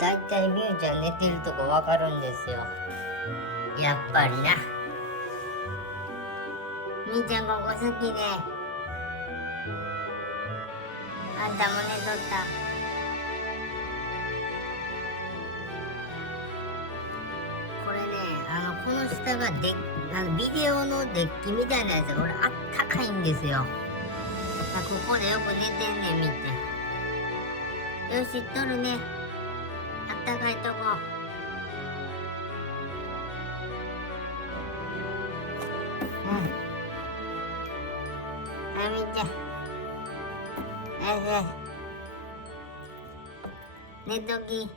だいたいみゆちゃん寝てるとこわかるんですよ。やっぱりな。みゆちゃんここ好きね。あんたも寝とった。これね、この下がビデオのデッキみたいなやつが俺あったかいんですよ。ここでよく寝てんねん、みて。よし、知っとるね。あったかいとこ。うん。あ、みーちゃん。よしよし。寝とき。